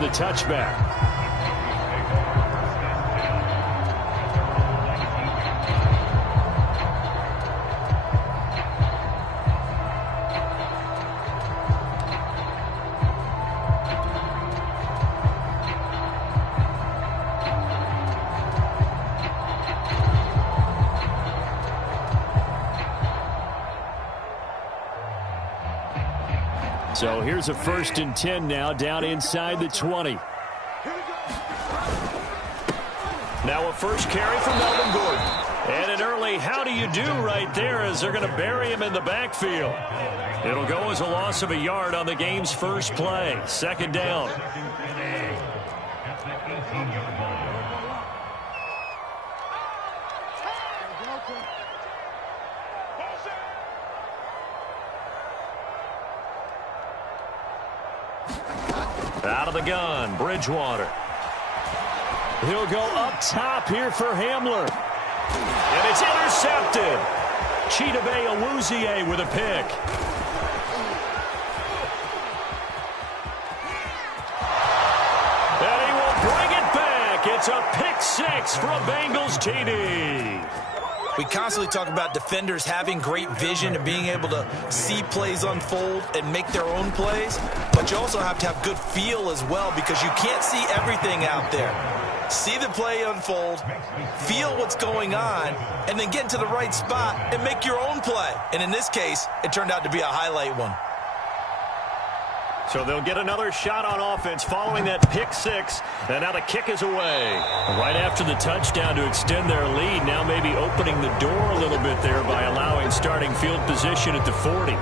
the touchback. So here's a 1st and 10 now, down inside the 20. Now a first carry from Melvin Gordon. And an early how do you do right there as they're going to bury him in the backfield. It'll go as a loss of a yard on the game's first play. 2nd down. Out of the gun, Bridgewater. He'll go up top here for Hamler. And it's intercepted. Chidobe Awuzie with a pick. And he will bring it back. It's a pick 6 for a Bengals TD. We constantly talk about defenders having great vision and being able to see plays unfold and make their own plays. But you also have to have good feel as well because you can't see everything out there. See the play unfold, feel what's going on, and then get to the right spot and make your own play. And in this case, it turned out to be a highlight one. So they'll get another shot on offense following that pick 6. And now the kick is away. Right after the touchdown to extend their lead. Now maybe opening the door a little bit there by allowing starting field position at the 40.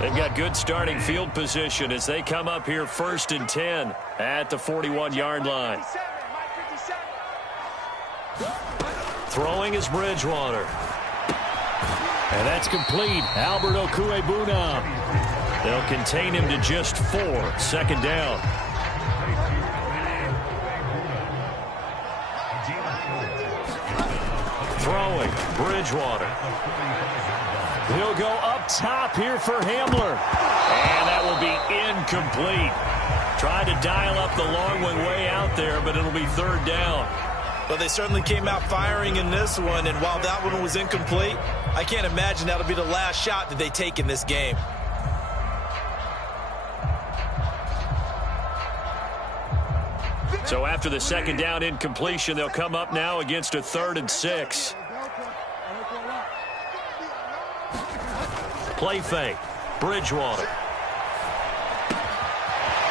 They've got good starting field position as they come up here 1st and 10 at the 41-yard line. Throwing is Bridgewater. And that's complete. Albert Okwuegbunam. They'll contain him to just 4. 2nd down. Throwing, Bridgewater. He'll go up top here for Hamler. And that will be incomplete. Tried to dial up the long one way out there, but it'll be 3rd down. Well, they certainly came out firing in this one, and while that one was incomplete, I can't imagine that'll be the last shot that they take in this game. So after the 2nd down incompletion, they'll come up now against a 3rd and 6. Play fake. Bridgewater.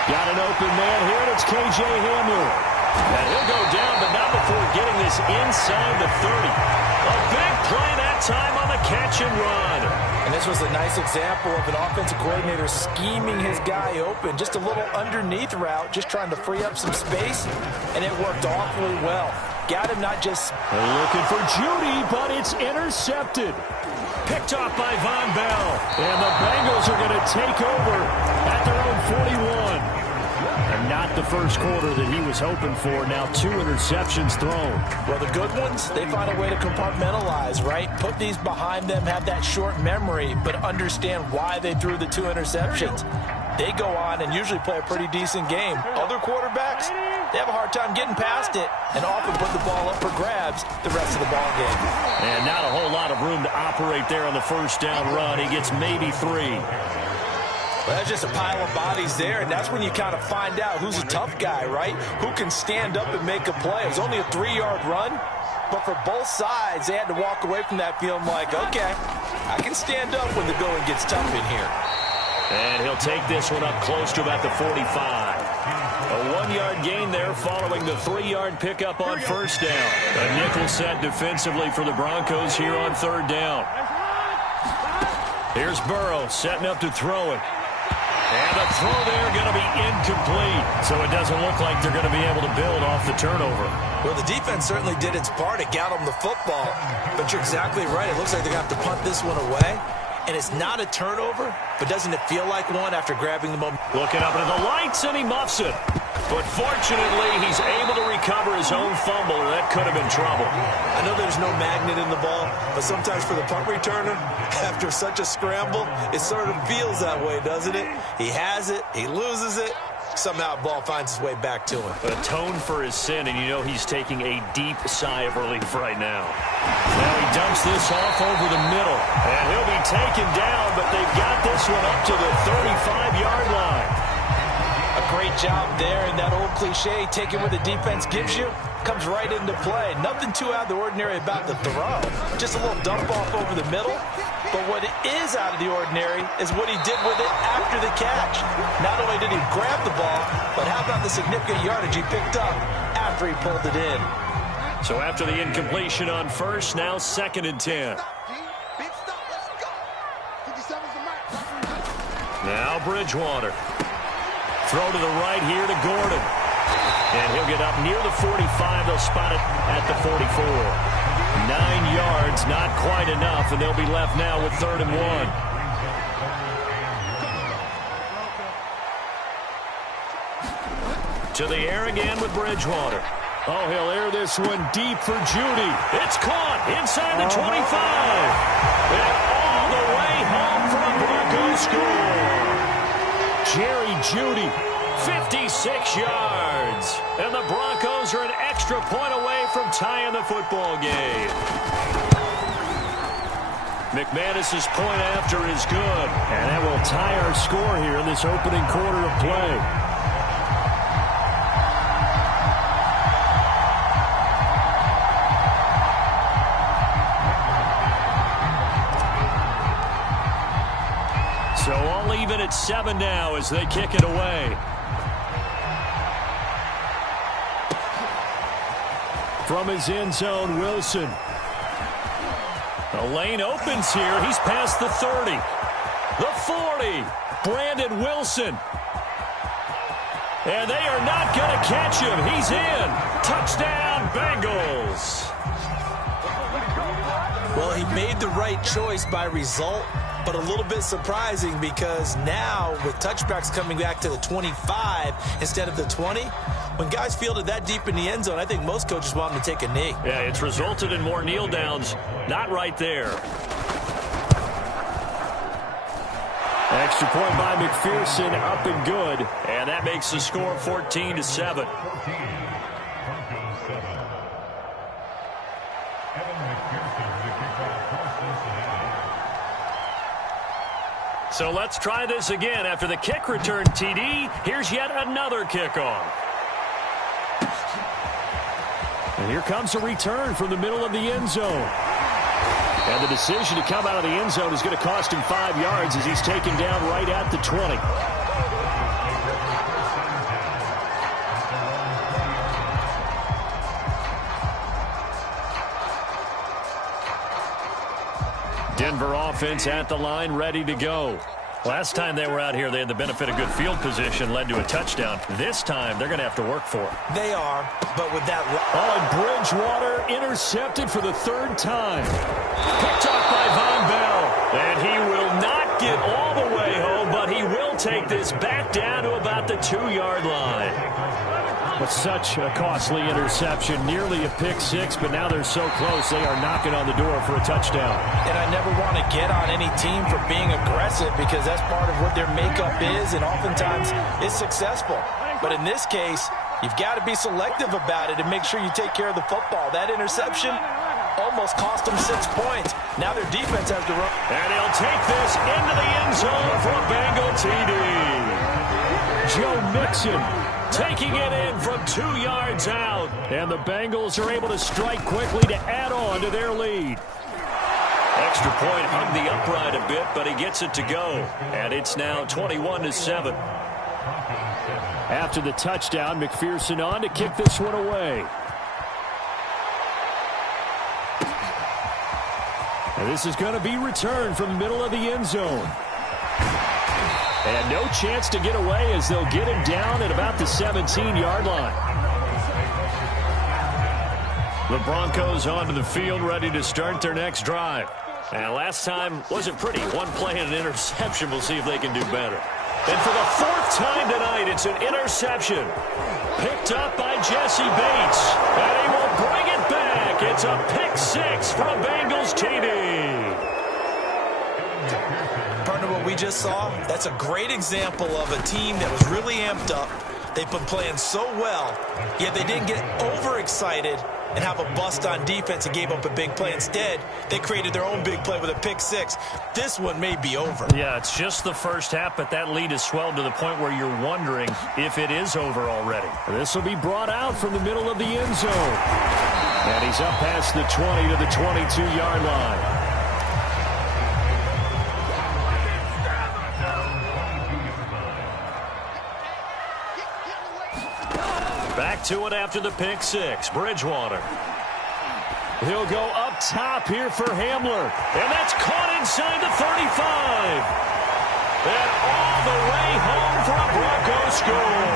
Got an open man here, and it's K.J. Hamler. And he'll go down, but not before getting this inside the 30. A big play that time on the catch and run. And this was a nice example of an offensive coordinator scheming his guy open. Just a little underneath route, just trying to free up some space, and it worked awfully well. Got him not just... Looking for Judy, but it's intercepted. Picked off by Von Bell. And the Bengals are going to take over at their own 41. And not the first quarter that he was hoping for. Now 2 interceptions thrown. Well, the good ones, they find a way to compartmentalize, right? Put these behind them, have that short memory, but understand why they threw the 2 interceptions. They go on and usually play a pretty decent game. Other quarterbacks, they have a hard time getting past it and often put the ball up for grabs the rest of the ball game. And not a whole lot of room to operate there on the 1st down run. He gets maybe 3. Well, that's just a pile of bodies there, and that's when you kind of find out who's a tough guy, right? Who can stand up and make a play. It was only a 3-yard run, but for both sides, they had to walk away from that feeling like, okay, I can stand up when the going gets tough in here. And he'll take this one up close to about the 45. A 1-yard gain there following the 3-yard pickup on 1st down. A nickel set defensively for the Broncos here on 3rd down. Here's Burrow setting up to throw it. And the throw there going to be incomplete. So it doesn't look like they're going to be able to build off the turnover. Well, the defense certainly did its part. It got them the football. But you're exactly right. It looks like they're going to have to punt this one away. And it's not a turnover, but doesn't it feel like one after grabbing the momentum? Looking up into the lights, and he muffs it. But fortunately, he's able to recover his own fumble, or that could have been trouble. I know there's no magnet in the ball, but sometimes for the punt returner, after such a scramble, it sort of feels that way, doesn't it? He has it, he loses it, somehow the ball finds its way back to him. Atone for his sin, and you know he's taking a deep sigh of relief right now. Now he dumps this off over the middle, and he'll be taken down, but they've got this one up to the 35-yard line. A great job there, and that old cliche, taking what the defense gives you, comes right into play. Nothing too out of the ordinary about the throw. Just a little dump off over the middle. But what is out of the ordinary is what he did with it after the catch. Not only did he grab the ball, but how about the significant yardage he picked up after he pulled it in. So after the incompletion on first, now 2nd and 10. Now Bridgewater. Throw to the right here to Gordon. And he'll get up near the 45. They'll spot it at the 44. 9 yards, not quite enough, and they'll be left now with 3rd and 1. To the air again with Bridgewater. Oh, he'll air this one deep for Jeudy. It's caught inside the 25. And all the way home for a Broncos score. Jerry Jeudy, 56 yards. And the Broncos are an extra point away from tying the football game. McManus's point after is good. And that will tie our score here in this opening quarter of play. So all even at 7 now as they kick it away. From his end zone, Wilson. The lane opens here. He's past the 30. The 40. Brandon Wilson. And they are not going to catch him. He's in. Touchdown, Bengals. Well, he made the right choice by result, but a little bit surprising because now with touchbacks coming back to the 25 instead of the 20, when guys fielded that deep in the end zone, I think most coaches want them to take a knee. Yeah, it's resulted in more kneel downs. Not right there. Extra point by McPherson, up and good. And that makes the score 14-7. So let's try this again. After the kick return, TD, here's yet another kickoff. And here comes a return from the middle of the end zone. And the decision to come out of the end zone is going to cost him 5 yards as he's taken down right at the 20. Denver offense at the line, ready to go. Last time they were out here, they had the benefit of good field position, led to a touchdown. This time, they're going to have to work for it. They are, but with that... Oh, and Bridgewater intercepted for the 3rd time. Picked off by Von Bell. And he will not get all the way home, but he will take this back down to about the 2-yard line. But such a costly interception, nearly a pick six, but now they're so close, they are knocking on the door for a touchdown. And I never want to get on any team for being aggressive because that's part of what their makeup is, and oftentimes it's successful. But in this case, you've got to be selective about it and make sure you take care of the football. That interception almost cost them 6 points. Now their defense has to run. And he'll take this into the end zone for a Bengal TD. Joe Mixon taking it in from 2 yards out. And the Bengals are able to strike quickly to add on to their lead. Extra point hung the upright a bit, but he gets it to go. And it's now 21-7. After the touchdown, McPherson on to kick this one away. And this is going to be returned from the middle of the end zone. And no chance to get away as they'll get him down at about the 17-yard line. The Broncos onto the field, ready to start their next drive. And last time wasn't pretty. One play and an interception. We'll see if they can do better. And for the fourth time tonight, it's an interception. Picked up by Jesse Bates. And he will bring it back. It's a pick six for a Bengals TD. Partner, what we just saw, that's a great example of a team that was really amped up. They've been playing so well, yet they didn't get overexcited and have a bust on defense and gave up a big play. Instead, they created their own big play with a pick six. This one may be over. Yeah, it's just the first half, but that lead has swelled to the point where you're wondering if it is over already. This will be brought out from the middle of the end zone. And he's up past the 20 to the 22-yard line. Back to it after the pick six. Bridgewater. He'll go up top here for Hamler. And that's caught inside the 35. And all the way home for a Broncos score.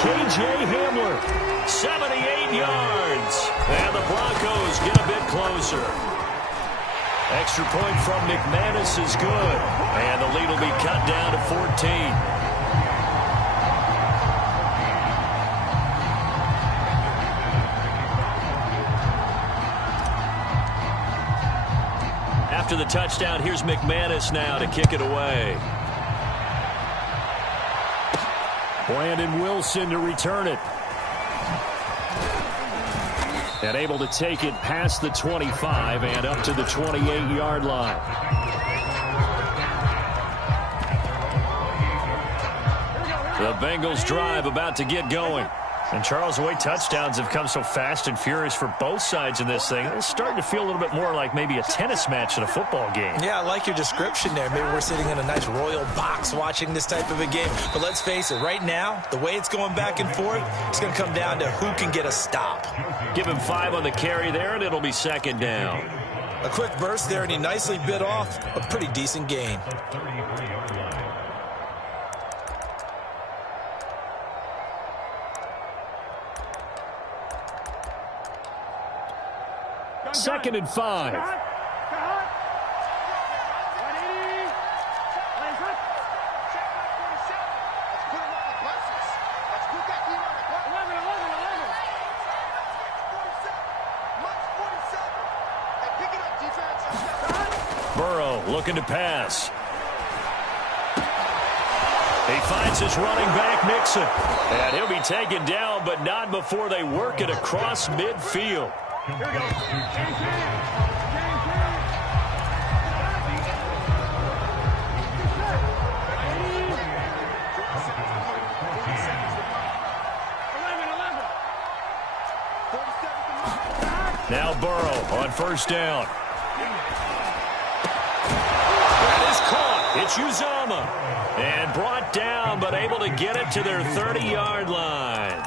K.J. Hamler, 78 yards. And the Broncos get a bit closer. Extra point from McManus is good. And the lead will be cut down to 14. After the touchdown, here's McManus now to kick it away. Brandon Wilson to return it. And able to take it past the 25 and up to the 28-yard line. The Bengals drive about to get going. And, Charles, the way touchdowns have come so fast and furious for both sides in this thing, it's starting to feel a little bit more like maybe a tennis match in a football game. Yeah, I like your description there. Maybe we're sitting in a nice royal box watching this type of a game. But let's face it, right now, the way it's going back and forth, it's going to come down to who can get a stop. Give him 5 on the carry there, and it'll be second down. A quick burst there, and he nicely bit off a pretty decent gain. Second and 5. Burrow looking to pass. He finds his running back, Mixon. And he'll be taken down, but not before they work it across midfield. Here we go. Now Burrow on first down. That is caught. It's Uzomah. And brought down, but able to get it to their 30-yard line.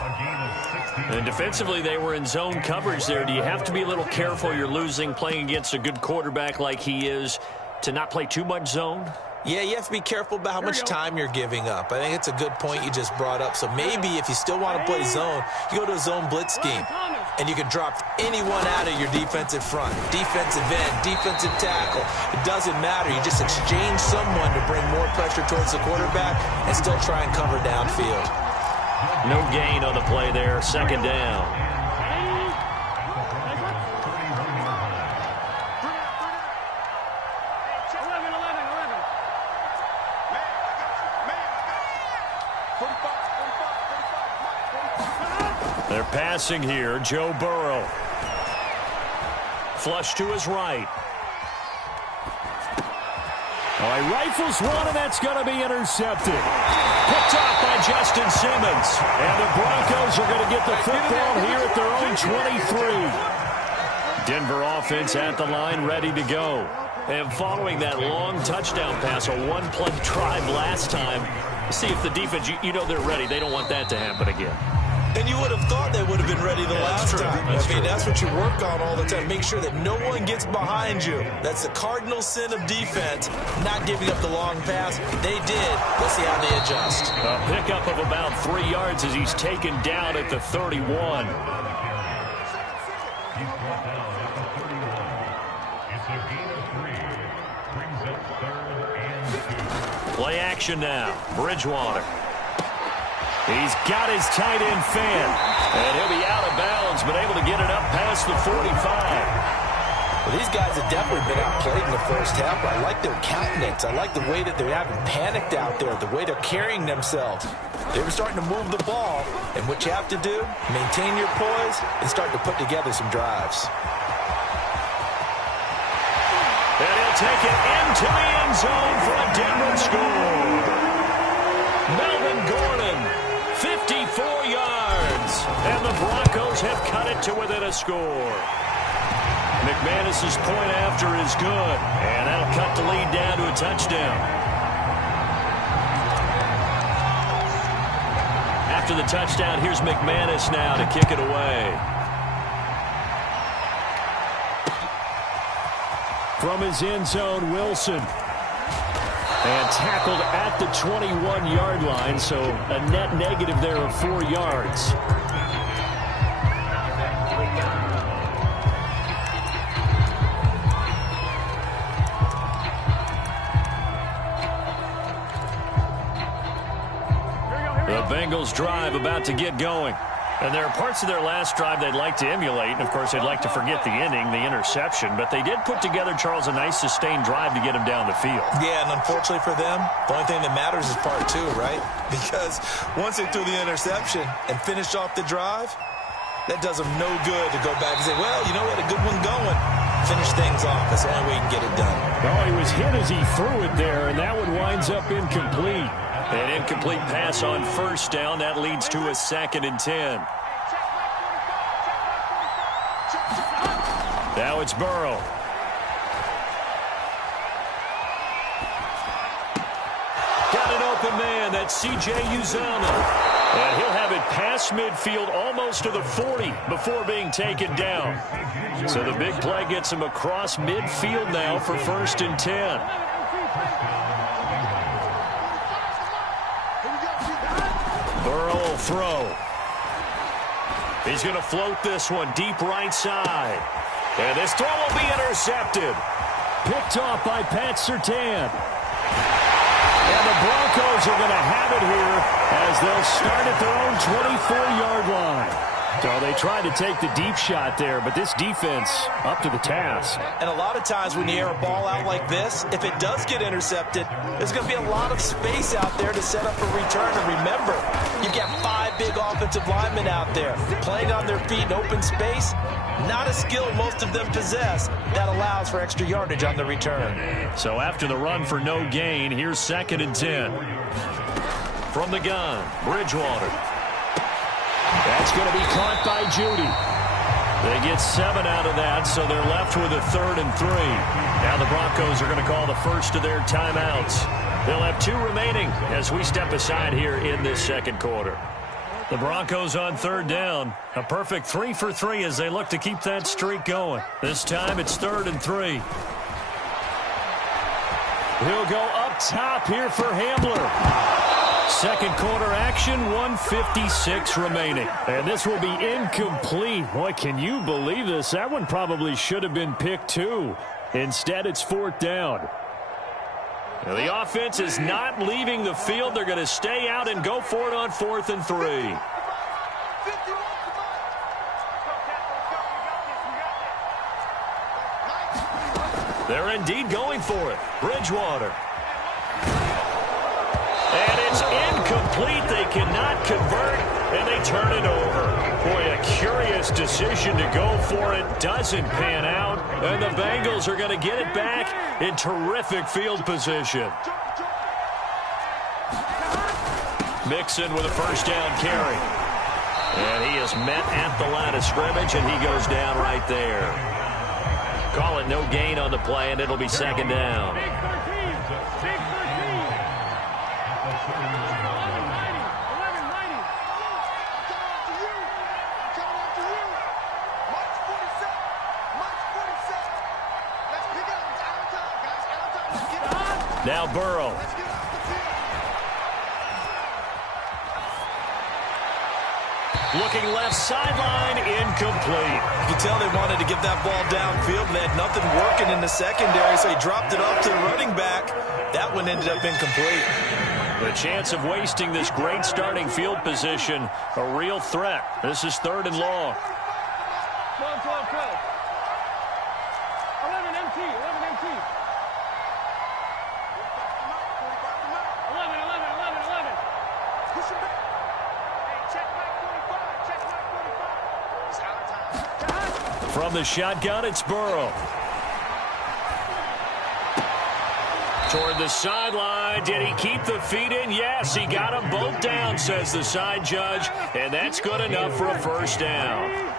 And defensively, they were in zone coverage there. Do you have to be a little careful? You're losing, playing against a good quarterback like he is, to not play too much zone? Yeah, you have to be careful about how much time you're giving up. I think it's a good point you just brought up. So maybe if you still want to play zone, you go to a zone blitz scheme. And you can drop anyone out of your defensive front. Defensive end, defensive tackle. It doesn't matter. You just exchange someone to bring more pressure towards the quarterback and still try and cover downfield. No gain on the play there. Second down. They're passing here. Joe Burrow. Flush to his right. Oh, he rifles one, and that's going to be intercepted. Picked off by Justin Simmons. And the Broncos are going to get the football here at their own 23. Denver offense at the line, ready to go. And following that long touchdown pass, a one-play drive last time, see if the defense, you know they're ready. They don't want that to happen again. And you would have thought they would have been ready the last time. That's what you work on all the time. Make sure that no one gets behind you. That's the cardinal sin of defense, not giving up the long pass. They did. Let's see how they adjust. A pickup of about 3 yards as he's taken down at the 31. Play action now. Bridgewater. He's got his tight end fan. And he'll be out of bounds, but able to get it up past the 45. Well, these guys have definitely been outplayed in the first half. I like their countenance. I like the way that they haven't panicked out there, the way they're carrying themselves. They were starting to move the ball, and what you have to do, maintain your poise and start to put together some drives. And he'll take it into the end zone for a Denver score. Melvin Gordon, 54 yards, and the Broncos have cut it to within a score. McManus's point after is good, and that'll cut the lead down to a touchdown. After the touchdown, here's McManus now to kick it away. From his end zone, Wilson. And tackled at the 21-yard line, so a net negative there of 4 yards. The Bengals drive about to get going. And there are parts of their last drive they'd like to emulate. And, of course, they'd like to forget the ending, the interception. But they did put together, Charles, a nice sustained drive to get him down the field. Yeah, and unfortunately for them, the only thing that matters is part two, right? Because once they threw the interception and finished off the drive, that does them no good to go back and say, well, you know what, a good one going. Finish things off. That's the only way you can get it done. Oh, he was hit as he threw it there, and that one winds up incomplete. An incomplete pass on first down. That leads to a 2nd and 10. Now it's Burrow. Got an open man. That's C.J. Uzomah. And he'll have it past midfield almost to the 40 before being taken down. So the big play gets him across midfield now for 1st and 10. Burrow will throw. He's going to float this one deep right side. And this throw will be intercepted. Picked off by Pat Surtain. And the Broncos are going to have it here as they'll start at their own 24-yard line. So they tried to take the deep shot there, but this defense up to the task. And a lot of times when you air a ball out like this, if it does get intercepted, there's going to be a lot of space out there to set up a return. And remember, you've got 5 big offensive linemen out there playing on their feet in open space. Not a skill most of them possess that allows for extra yardage on the return. So after the run for no gain, here's 2nd and 10. From the gun, Bridgewater. That's going to be caught by Judy. They get 7 out of that, so they're left with a 3rd and 3. Now the Broncos are going to call the first of their timeouts. They'll have 2 remaining as we step aside here in this second quarter. The Broncos on 3rd down. A perfect 3 for 3 as they look to keep that streak going. This time it's 3rd and 3. He'll go up top here for Hamler. Second quarter action, 1:56 remaining. And this will be incomplete. Boy, can you believe this? That one probably should have been picked too. Instead, it's 4th down. Now, the offense is not leaving the field. They're going to stay out and go for it on 4th and 3. They're indeed going for it. Bridgewater. And it's incomplete. They cannot convert, and they turn it over. Boy, a curious decision to go for it. Doesn't pan out, and the Bengals are going to get it back in terrific field position. Mixon with a 1st down carry. And he is met at the line of scrimmage, and he goes down right there. Call it no gain on the play, and it'll be 2nd down. Now Burrow. Looking left sideline, incomplete. You can tell they wanted to get that ball downfield, but they had nothing working in the secondary, so he dropped it off to the running back. That one ended up incomplete. The chance of wasting this great starting field position, a real threat. This is 3rd and long. 12, 12, 12. 11 MT, 11 MT. 11, 11, 11, 11. Push him back. Hey, check back 45, check back 45. It's out of time. From the shotgun, it's Burrow. Toward the sideline. Did he keep the feet in? Yes, he got them both down, says the side judge. And that's good enough for a first down.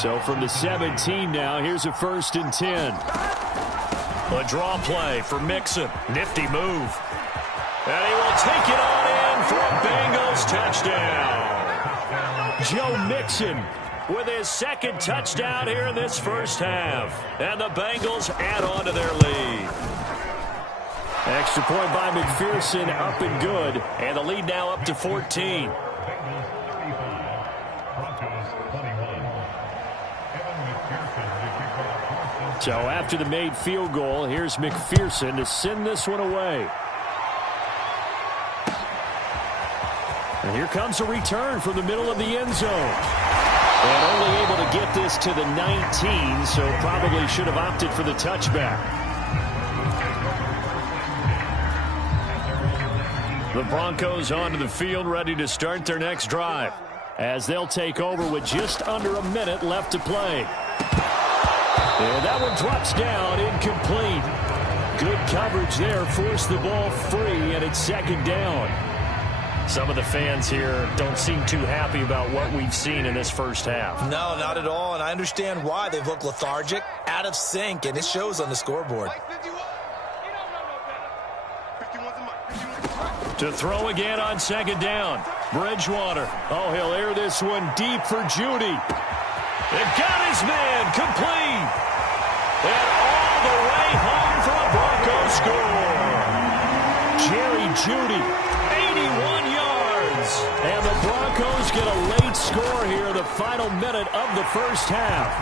So from the 17 now, here's a 1st and 10. A draw play for Mixon. Nifty move. And he will take it on in for a Bengals touchdown. Joe Mixon with his 2nd touchdown here in this first half. And the Bengals add on to their lead. Extra point by McPherson, up and good. And the lead now up to 14. So after the made field goal, here's McPherson to send this one away. And here comes a return from the middle of the end zone. And only able to get this to the 19, so probably should have opted for the touchback. The Broncos onto the field, ready to start their next drive, as they'll take over with just under a minute left to play. And that one drops down, incomplete. Good coverage there, forced the ball free, and it's 2nd down. Some of the fans here don't seem too happy about what we've seen in this first half. No, not at all, and I understand why. They've looked lethargic, out of sync, and it shows on the scoreboard. To throw again on 2nd down. Bridgewater. Oh, he'll air this one deep for Jeudy. It got his man complete. And all the way home for a Broncos score. Jerry Jeudy, 81 yards. And the Broncos get a late score here in the final minute of the first half.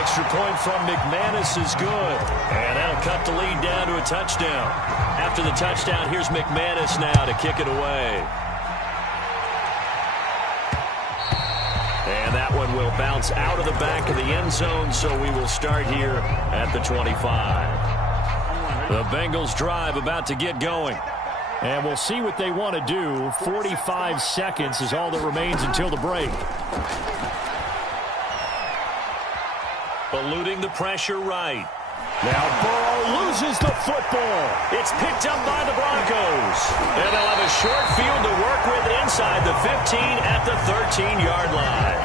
Extra point from McManus is good. And that'll cut the lead down to a touchdown. After the touchdown, here's McManus now to kick it away. And that one will bounce out of the back of the end zone, so we will start here at the 25. The Bengals drive about to get going. And we'll see what they want to do. 45 seconds is all that remains until the break. Eluding the pressure right. Now Burrow loses the football. It's picked up by the Broncos. And they'll have a short field to work with inside the 15 at the 13-yard line.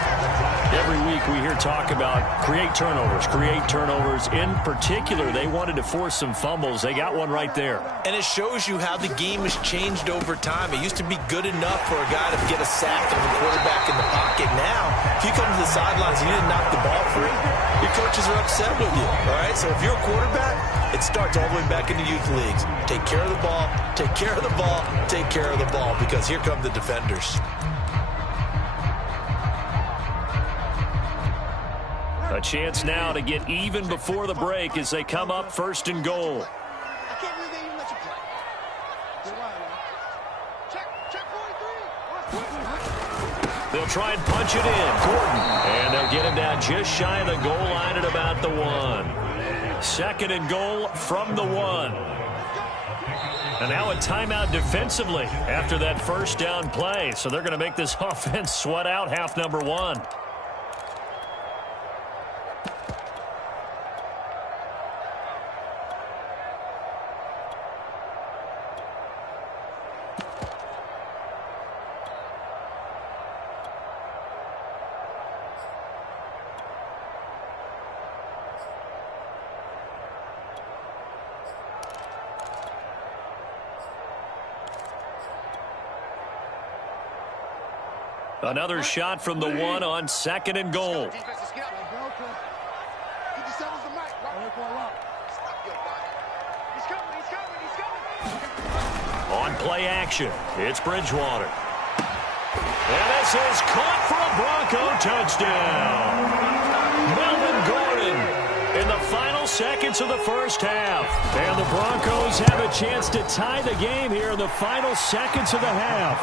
Every week we hear talk about create turnovers. In particular, they wanted to force some fumbles. They got one right there. And it shows you how the game has changed over time. It used to be good enough for a guy to get a sack and a quarterback in the pocket. Now, if you come to the sidelines and you didn't knock the ball free, your coaches are upset with you. All right, so if you're a quarterback, it starts all the way back in the youth leagues. Take care of the ball, take care of the ball, take care of the ball, because here come the defenders. A chance now to get even before the break as they come up 1st and goal. I can't believe they even let you play. Check 43. They'll try and punch it in. Gordon. And they'll get him down just shy of the goal line at about the 1. 2nd and goal from the 1. And now a timeout defensively after that first down play. So they're going to make this offense sweat out half number 1. Another shot from the 1 on 2nd and goal. On play action, it's Bridgewater. And this is caught for a Bronco touchdown. Melvin Gordon in the final seconds of the first half. And the Broncos have a chance to tie the game here in the final seconds of the half.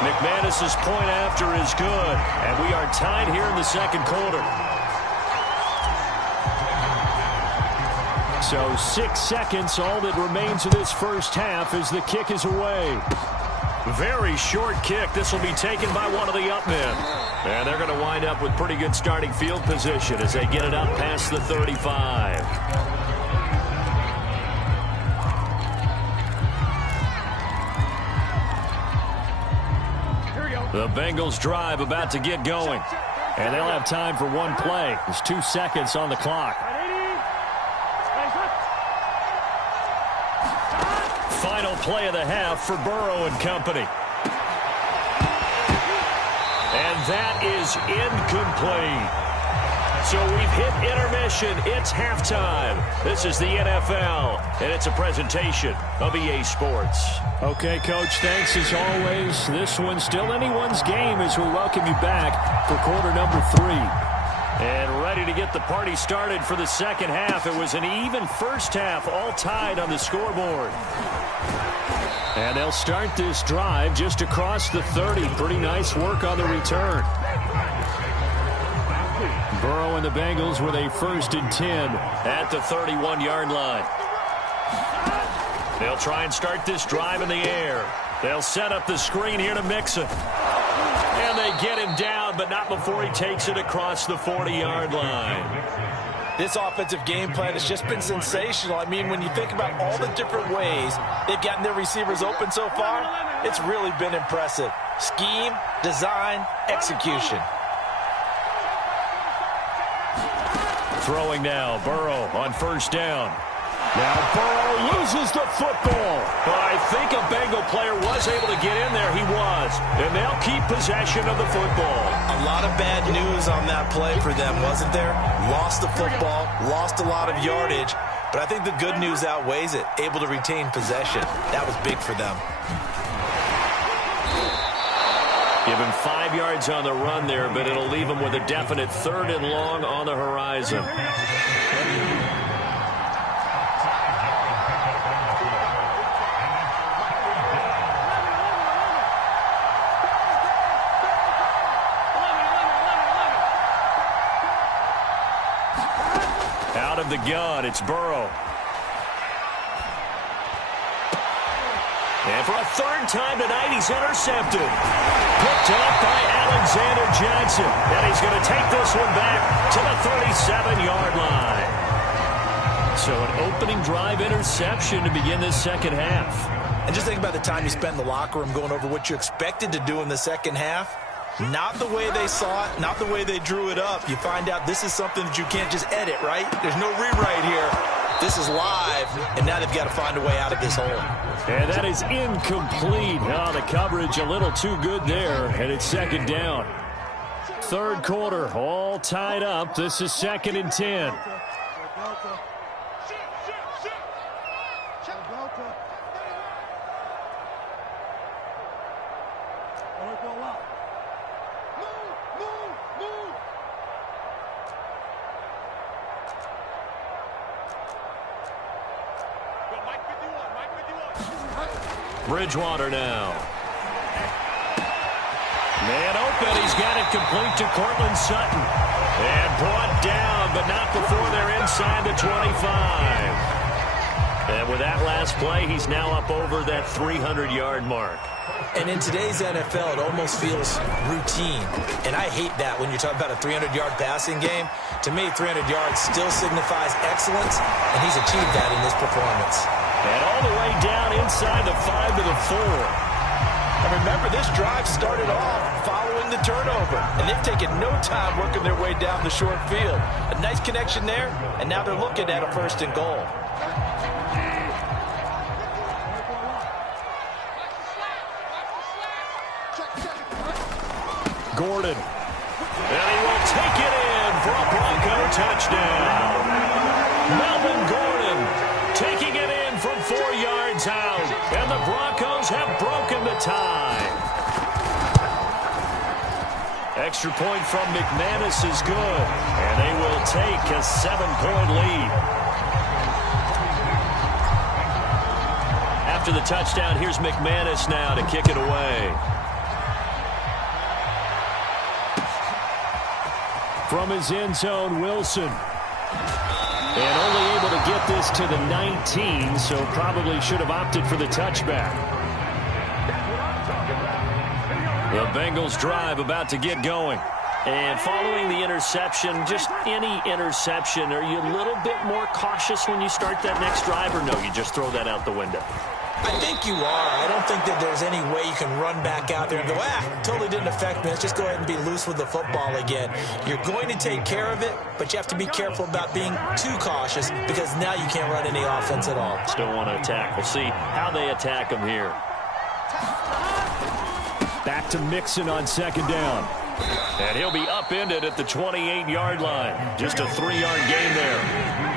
McManus's point after is good, and we are tied here in the second quarter. So 6 seconds, all that remains of this first half as the kick is away. Very short kick. This will be taken by one of the up men. And they're going to wind up with pretty good starting field position as they get it up past the 35. The Bengals drive about to get going. And they'll have time for one play. There's 2 seconds on the clock. Final play of the half for Burrow and company. And that is incomplete. So we've hit intermission. It's halftime. This is the NFL, and it's a presentation of EA Sports. Okay, Coach, thanks as always. This one's still anyone's game as we welcome you back for quarter number 3. And ready to get the party started for the second half. It was an even first half, all tied on the scoreboard. And they'll start this drive just across the 30. Pretty nice work on the return. Burrow and the Bengals with a 1st and 10 at the 31-yard line. They'll try and start this drive in the air. They'll set up the screen here to Mixon. And they get him down, but not before he takes it across the 40-yard line. This offensive game plan has just been sensational. I mean, when you think about all the different ways they've gotten their receivers open so far, it's really been impressive. Scheme, design, execution. Throwing now, Burrow on 1st down. Now Burrow loses the football. But I think a Bengal player was able to get in there. He was. And they'll keep possession of the football. A lot of bad news on that play for them, wasn't there? Lost the football, lost a lot of yardage. But I think the good news outweighs it. Able to retain possession. That was big for them. Give him 5 yards on the run there, but it'll leave him with a definite 3rd and long on the horizon. Out of the gun, it's Burrow. And for a 3rd time tonight, he's intercepted. Picked up by Alexander Johnson. And he's going to take this one back to the 37-yard line. So an opening drive interception to begin this second half. And just think about the time you spent in the locker room going over what you expected to do in the second half. Not the way they saw it, not the way they drew it up. You find out this is something that you can't just edit, right? There's no rewrite here. This is live, and now they've got to find a way out of this hole. And that is incomplete. Oh, the coverage a little too good there, and it's 2nd down. 3rd quarter, all tied up. This is 2nd and 10. Bridgewater now. Man open. He's got it complete to Cortland Sutton. And brought down, but not before they're inside the 25. And with that last play, he's now up over that 300-yard mark. And in today's NFL, it almost feels routine. And I hate that when you're talking about a 300-yard passing game. To me, 300 yards still signifies excellence, and he's achieved that in this performance. And all the way down inside the 5 to the 4. And remember, this drive started off following the turnover. And they've taken no time working their way down the short field. A nice connection there, and now they're looking at a 1st and goal. Gordon. And he will take it in for a Bronco touchdown. Melvin Gordon taking it in from 4 yards out. And the Broncos have broken the tie. Extra point from McManus is good, and they will take a 7-point lead. After the touchdown, here's McManus now to kick it away. From his end zone, Wilson. And only able to get this to the 19, so probably should have opted for the touchback. The Bengals drive about to get going. And following the interception, just any interception, are you a little bit more cautious when you start that next drive, or no, you just throw that out the window? I think you are. I don't think that there's any way you can run back out there and go, totally didn't affect me. Let's just go ahead and be loose with the football again. You're going to take care of it, but you have to be careful about being too cautious because now you can't run any offense at all. Still want to attack. We'll see how they attack them here. Back to Mixon on second down. And he'll be upended at the 28-yard line. Just a 3-yard gain there.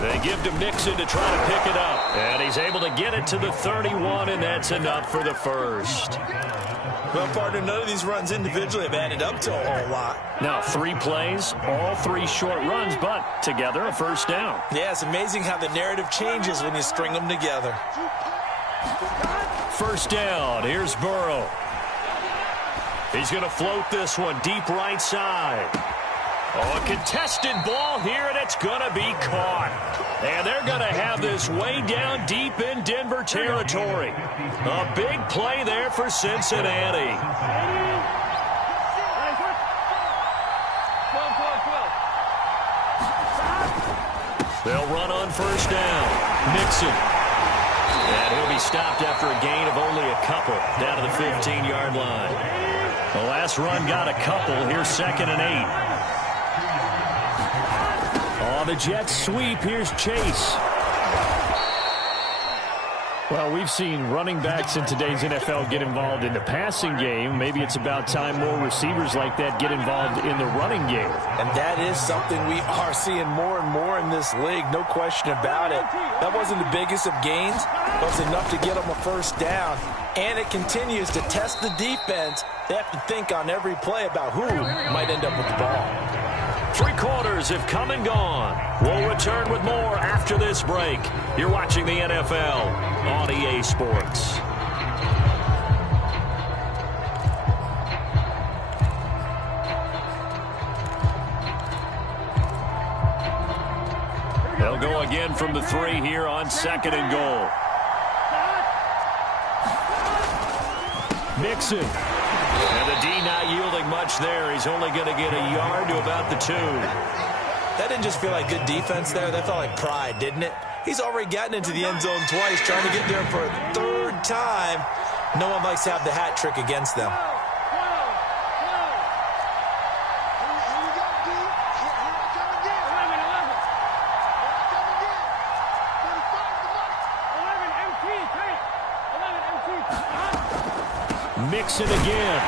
They give to Mixon to try to pick it up. And he's able to get it to the 31, and that's enough for the first. Well, partner, none of these runs individually have added up to a whole lot. Now, 3 plays, all 3 short runs, but together a first down. Yeah, it's amazing how the narrative changes when you string them together. First down, here's Burrow. He's going to float this one deep right side. Oh, a contested ball here, and it's going to be caught. And they're going to have this way down deep in Denver territory. A big play there for Cincinnati. They'll run on first down. Mixon. And he'll be stopped after a gain of only a couple down to the 15-yard line. The last run got a couple. Here's 2nd and 8. Oh, the Jets sweep. Here's Chase. Well, we've seen running backs in today's NFL get involved in the passing game. Maybe it's about time more receivers like that get involved in the running game. And that is something we are seeing more and more in this league, no question about it. That wasn't the biggest of gains, but it's enough to get them a first down. And it continues to test the defense. They have to think on every play about who might end up with the ball. 3 quarters have come and gone. We'll return with more after this break. You're watching the NFL on EA Sports. They'll go again from the 3 here on 2nd and goal. Mixon. And the D not yielding much there. He's only going to get a yard to about the 2. That didn't just feel like good defense there. That felt like pride, didn't it? He's already gotten into the end zone twice, trying to get there for a 3rd time. No one likes to have the hat trick against them. Mixon again.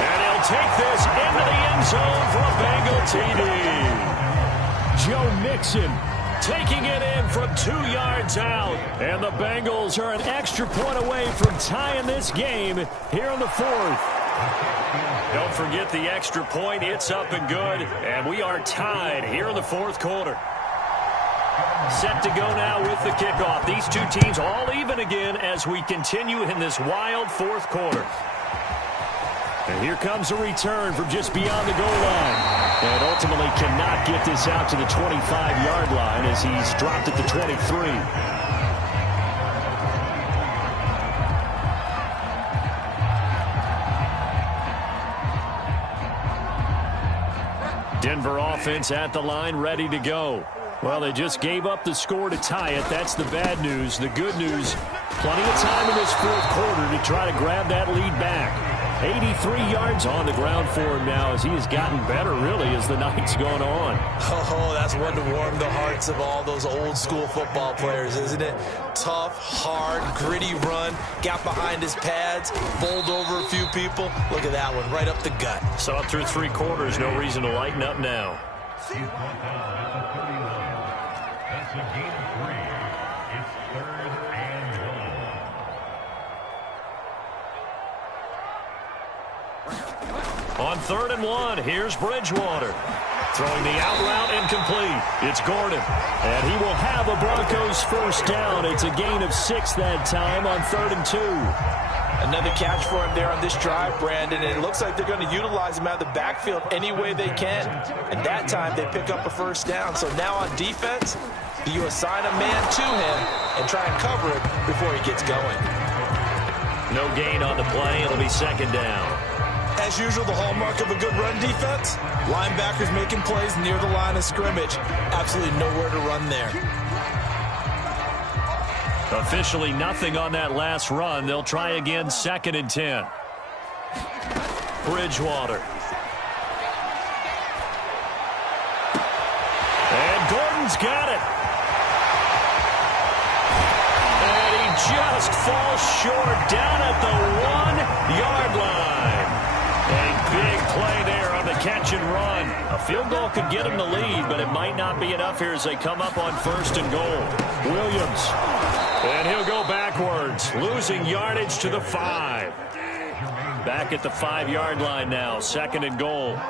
And he'll take this into the end zone for a Bengal TD. Joe Mixon taking it in from 2 yards out. And the Bengals are an extra point away from tying this game here in the 4th. Don't forget the extra point. It's up and good. And we are tied here in the 4th quarter. Set to go now with the kickoff. These 2 teams all even again as we continue in this wild 4th quarter. And here comes a return from just beyond the goal line. And ultimately cannot get this out to the 25-yard line as he's dropped at the 23. Denver offense at the line, ready to go. Well, they just gave up the score to tie it. That's the bad news. The good news, plenty of time in this 4th quarter to try to grab that lead back. 83 yards on the ground for him now as he has gotten better, really, as the night's gone on. Oh, that's one to warm the hearts of all those old-school football players, isn't it? Tough, hard, gritty run, got behind his pads, bowled over a few people. Look at that one, right up the gut. Saw it through 3 quarters, no reason to lighten up now. He's brought down at the 39. That's a gain of 3. It's 3rd and 1. On 3rd and 1, here's Bridgewater. Throwing the out route incomplete. It's Gordon. And he will have a Broncos first down. It's a gain of 6 that time on 3rd and 2. Another catch for him there on this drive, Brandon, and it looks like they're going to utilize him out of the backfield any way they can. And that time they pick up a first down. So now on defense, do you assign a man to him and try and cover it before he gets going? No gain on the play. It'll be 2nd down. As usual, the hallmark of a good run defense, linebackers making plays near the line of scrimmage. Absolutely nowhere to run there. Officially nothing on that last run. They'll try again, 2nd and 10. Bridgewater. And Gordon's got it. And he just falls short down at the 1-yard line. A big play there on the catch and run. A field goal could get him the lead, but it might not be enough here as they come up on 1st and goal. Williams. And he'll go backwards, losing yardage to the 5. Back at the 5-yard line now, 2nd and goal. Brings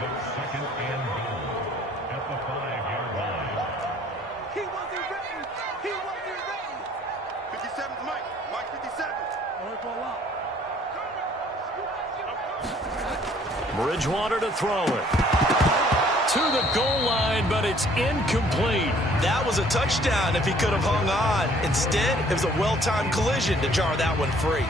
up 2nd and goal at the 5-yard line. He wasn't ready. He wasn't ready. 57's Mike. Mike 57. Bridgewater to throw it. To the goal line, but it's incomplete. That was a touchdown if he could have hung on. Instead, it was a well-timed collision to jar that one free.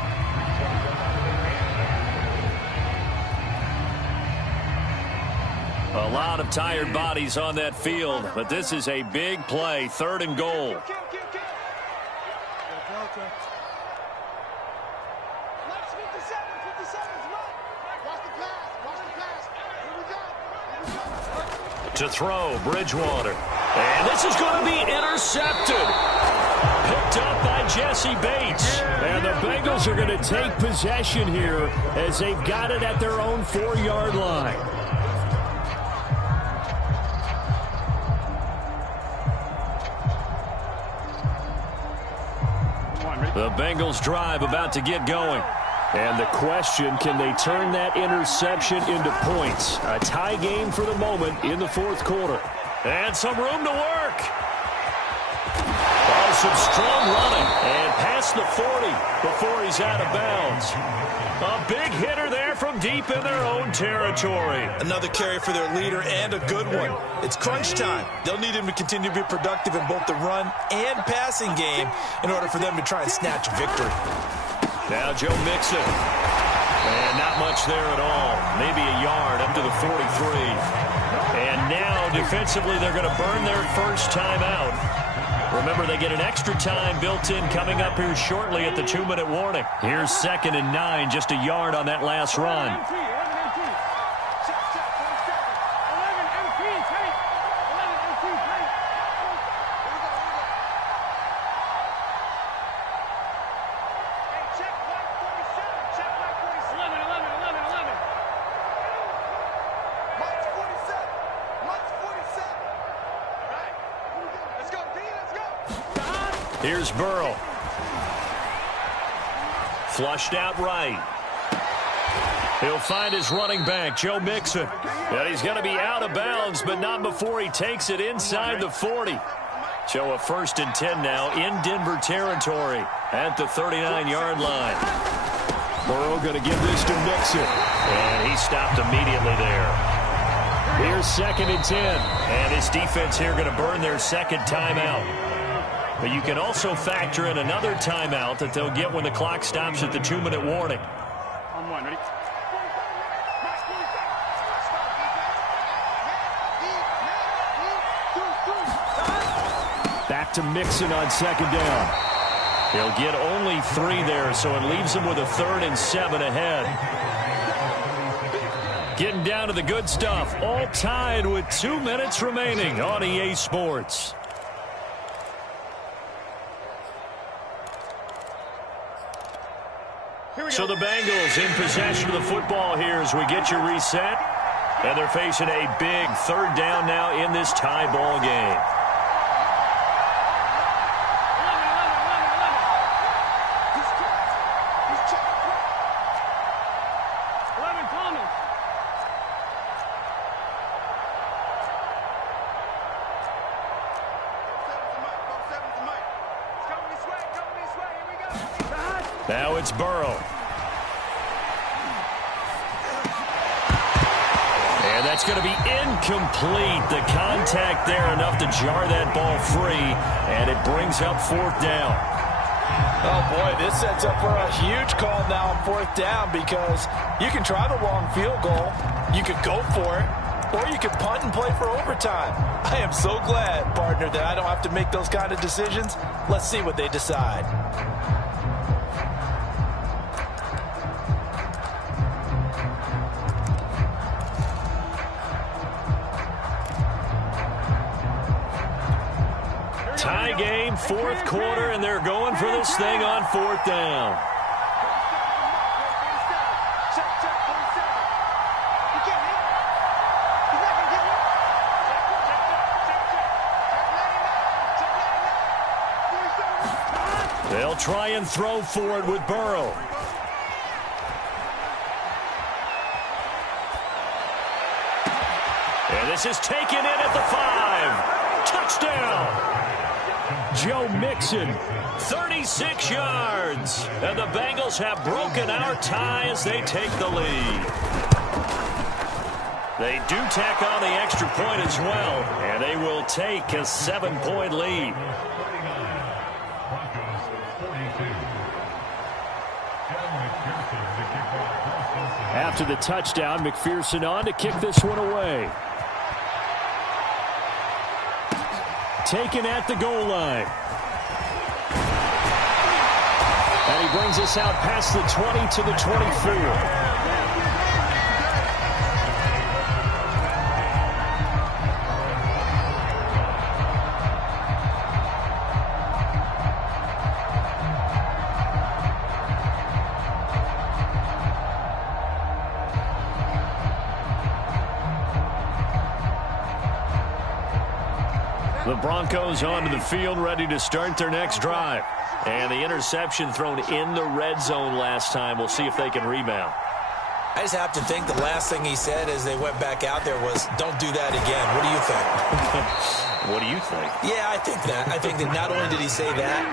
A lot of tired bodies on that field, but this is a big play, 3rd and goal. To throw, Bridgewater. And this is going to be intercepted. Picked up by Jesse Bates. And the Bengals are going to take possession here as they've got it at their own 4-yard line. The Bengals drive about to get going. And the question, can they turn that interception into points? A tie game for the moment in the 4th quarter. And some room to work. Oh, some strong running. And past the 40 before he's out of bounds. A big hitter there from deep in their own territory. Another carry for their leader and a good one. It's crunch time. They'll need him to continue to be productive in both the run and passing game in order for them to try and snatch victory. Now Joe Mixon. And not much there at all. Maybe a yard up to the 43. And now defensively they're going to burn their first timeout. Remember, they get an extra time built in coming up here shortly at the 2-minute warning. Here's 2nd and 9, just a yard on that last run. Here's Burrow. Flushed out right. He'll find his running back, Joe Mixon. And he's going to be out of bounds, but not before he takes it inside the 40. So a 1st and 10 now in Denver territory at the 39-yard line. Burrow going to give this to Mixon. And he stopped immediately there. Here's 2nd and 10. And his defense here going to burn their 2nd timeout. But you can also factor in another timeout that they'll get when the clock stops at the 2-minute warning. On 1, ready? Back to Mixon on 2nd down. He'll get only 3 there, so it leaves him with a 3rd and 7 ahead. Getting down to the good stuff, all tied with 2 minutes remaining on EA Sports. So the Bengals in possession of the football here as we get you reset. And they're facing a big 3rd down now in this tie ball game. Now it's Burrow. And that's going to be incomplete. The contact there enough to jar that ball free, and it brings up 4th down. Oh, boy, this sets up for a huge call now on 4th down because you can try the long field goal, you could go for it, or you can punt and play for overtime. I am so glad, partner, that I don't have to make those kind of decisions. Let's see what they decide. Tie game, 4th quarter, and they're going for this thing on 4th down. They'll try and throw for it with Burrow. And this is taken in at the 5. Touchdown! Joe Mixon, 36 yards. And the Bengals have broken our tie as they take the lead. They do tack on the extra point as well, and they will take a 7-point lead. After the touchdown, McPherson on to kick this one away. Taken at the goal line. And he brings us out past the 20 to the 24. The Broncos onto the field, ready to start their next drive. And the interception thrown in the red zone last time. We'll see if they can rebound. I just have to think the last thing he said as they went back out there was, don't do that again. What do you think? What do you think? Yeah, I think that. I think that not only did he say that,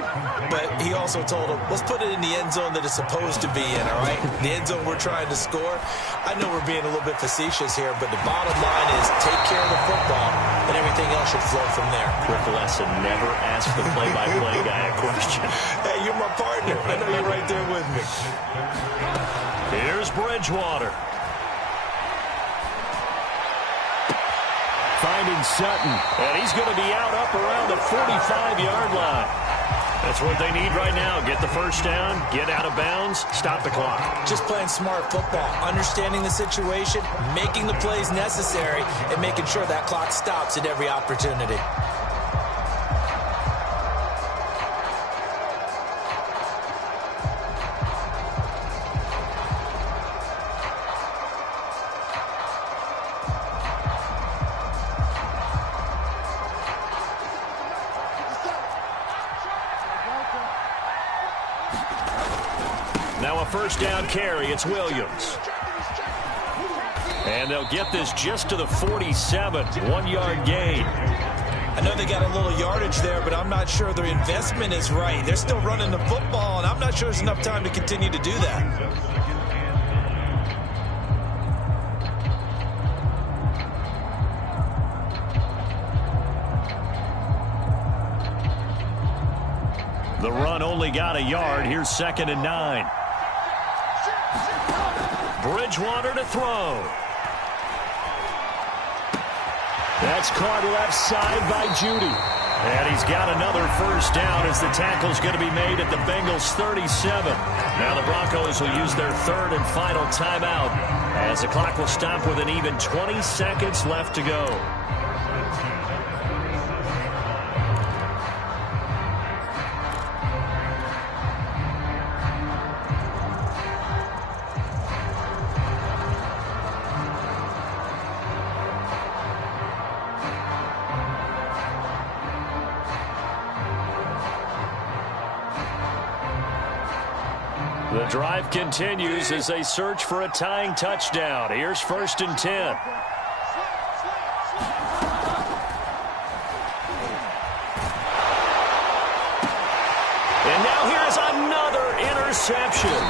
but he also told him, let's put it in the end zone that it's supposed to be in, all right? The end zone we're trying to score. I know we're being a little bit facetious here, but the bottom line is take care of the football, and everything else should flow from there. Quick lesson, never ask the play-by-play guy a question. Hey, you're my partner. I know you're right there with me. Here's Bridgewater. Finding Sutton. And he's going to be out up around the 45-yard line. That's what they need right now. Get the first down, get out of bounds, stop the clock. Just playing smart football, understanding the situation, making the plays necessary, and making sure that clock stops at every opportunity. Now a first down carry. It's Williams. And they'll get this just to the 47. 1-yard gain. I know they got a little yardage there, but I'm not sure their investment is right. They're still running the football, and I'm not sure there's enough time to continue to do that. The run only got a yard. Here's 2nd and 9. Bridgewater to throw. That's caught left side by Judy. And he's got another first down as the tackle's going to be made at the Bengals' 37. Now the Broncos will use their third and final timeout as the clock will stop with an even 20 seconds left to go. The drive continues as they search for a tying touchdown. Here's 1st and 10. And now here's another interception.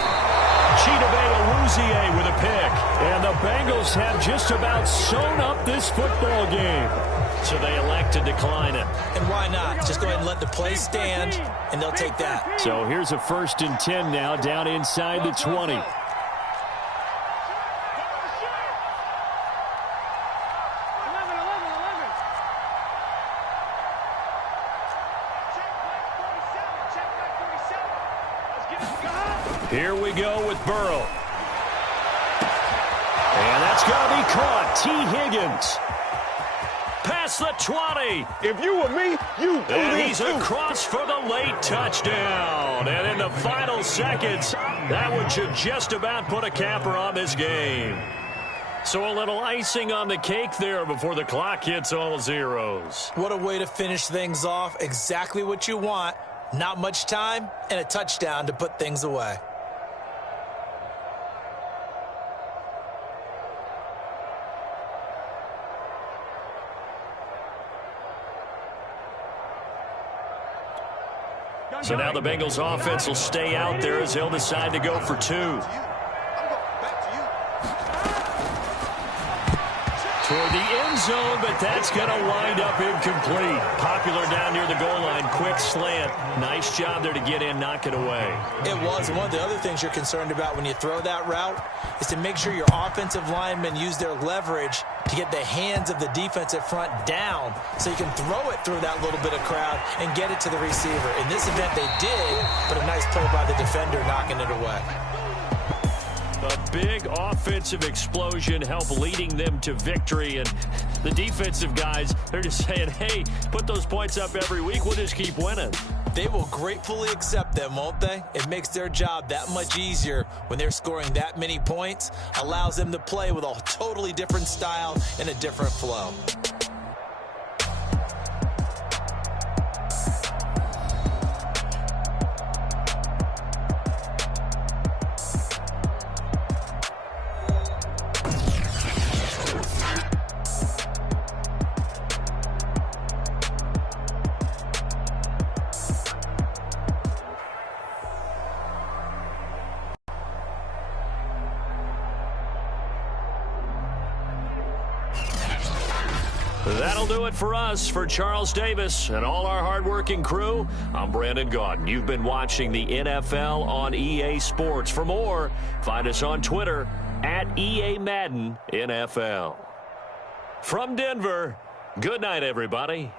Chidobe Awuzie with a pick. And the Bengals have just about sewn up this football game. So they elect to decline it. And why not? Just go ahead and let the play stand, and they'll take that. So here's a 1st and 10 now, down inside the 20. Here we go with Burrow. And that's going to be caught. T. Higgins. Past the 20. If you were me, you do And this he's too. across for the late touchdown. And in the final seconds, that one should just about put a capper on this game. So a little icing on the cake there before the clock hits all zeros. What a way to finish things off. Exactly what you want. Not much time and a touchdown to put things away. So now the Bengals offense will stay out there as they'll decide to go for 2. Toward the end zone, but that's going to wind up incomplete. Popular down near the goal line. Quick slant. Nice job there to get in, knock it away. It was. And one of the other things you're concerned about when you throw that route is to make sure your offensive linemen use their leverage to get the hands of the defensive front down so you can throw it through that little bit of crowd and get it to the receiver. In this event, they did, but a nice play by the defender knocking it away. A big offensive explosion helped leading them to victory. And the defensive guys, they're just saying, hey, put those points up every week. We'll just keep winning. They will gratefully accept them, won't they? It makes their job that much easier when they're scoring that many points. Allows them to play with a totally different style and a different flow. That'll do it for us. For Charles Davis and all our hardworking crew, I'm Brandon Gaudin. You've been watching the NFL on EA Sports. For more, find us on Twitter at EA Madden NFL. From Denver, good night, everybody.